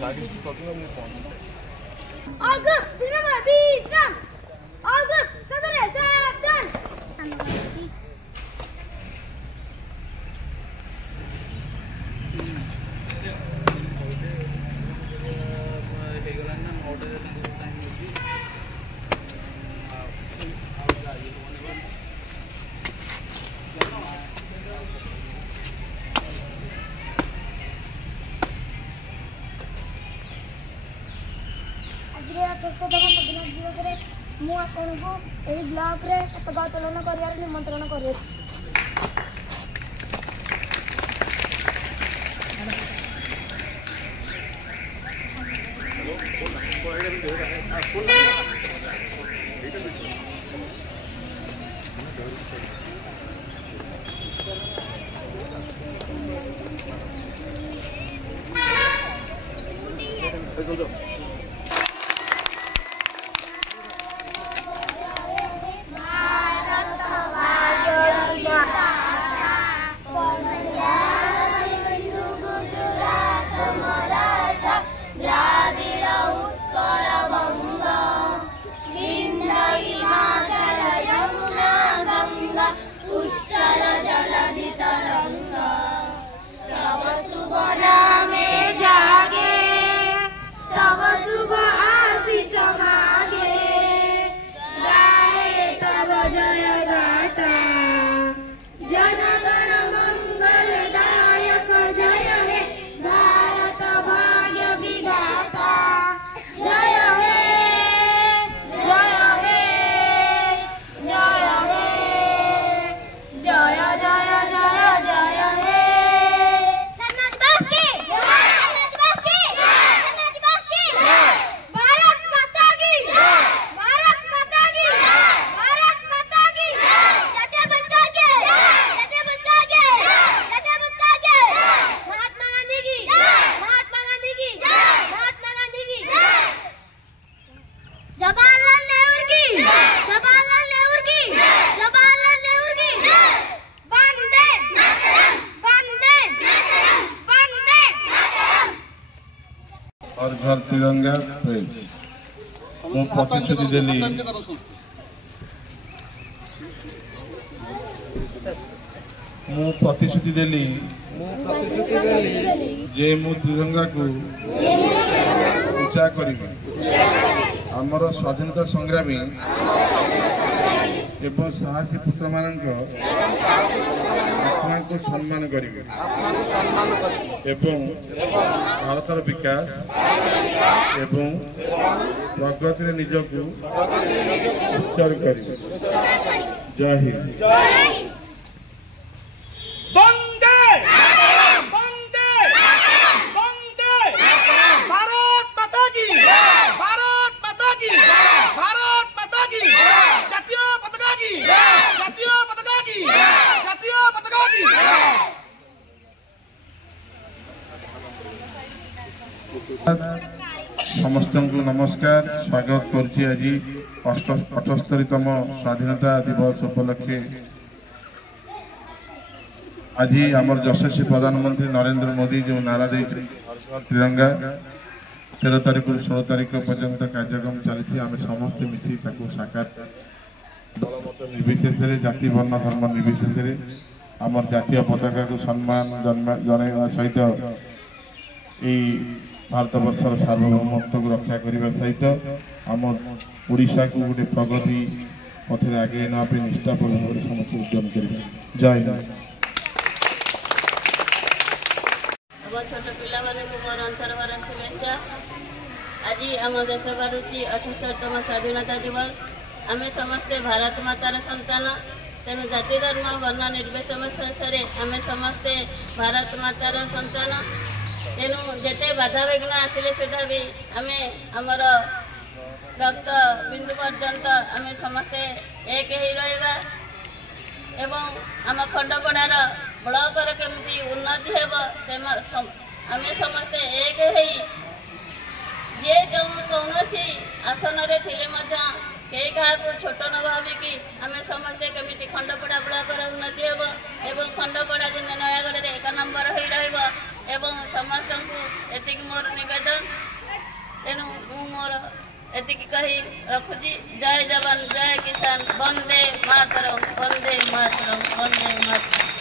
All group, Visram. All group, Sadhana, Sadhan. Block रे पताका उत्तोलन कर निमंत्रण कर और घर तिरंगा मु प्रतिश्रुति देली जे मु तिरंगा को ऊंचा करी आमर स्वाधीनता संग्रामी एवं साहसी पुत्र मान आत्मा को सम्मान करी एवं भारतर विकास एवं प्रगति निजक उत्सर्ग करी। जय हिंद। समस्त को नमस्कार स्वागत करछि आज 78तम स्वाधीनता दिवस उपलक्षे आज आमर यशस्वी प्रधानमंत्री नरेंद्र मोदी जो नारा दे तिरंगा 13 तारीख 16 तारीख पर्यंत कार्यक्रम चली आम समस्त मिसी साकार दलमत निर्विशेष जाति वर्ण धर्म निर्विशेष आमर जातीय पताका को सम्मान जन सहित भारत वर्षर सार्वभौमत्व को रक्षा करने सहित आम ओडिशा को गोटे प्रगति पथर आगे नापे निष्ठापूर्ण भाव समस्त उद्यम कर। जय हिंद। छोट पिला मोर अंतरभर शुभेच्छा। आज आम देश बारुची 78तम स्वाधीनता दिवस। आम समस्ते भारत मातार संतान तेणु जाति धर्म वर्ण निर्विशेष आम समस्ते भारत मातार संतान तेणु जिते बाधा विघ्न आसिले सुधा भी आम आमर रक्त बिंदु पर्यंत आम समस्ते एक ही रहिबा एवं आम खंडपड़ार ब्लॉकर केमती उन्नति हेब आम समस्ते एक ही जे जो कौन आसन कई क्या छोट न भाविकी आम समस्ते केमी खंडपड़ा ब्लॉकर उन्नति हेब एवं खंडपड़ा जो नयागढ़ 1 नंबर हो एवं समस्त को एतिक मोर निवेदन तेणु मोर एतिक कही रखुची। जय जवान जय किसान वंदे मातरम वंदे मातरम वंदे मातरम।